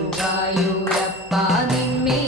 ഗുരുവായൂരപ്പ നിന്മേ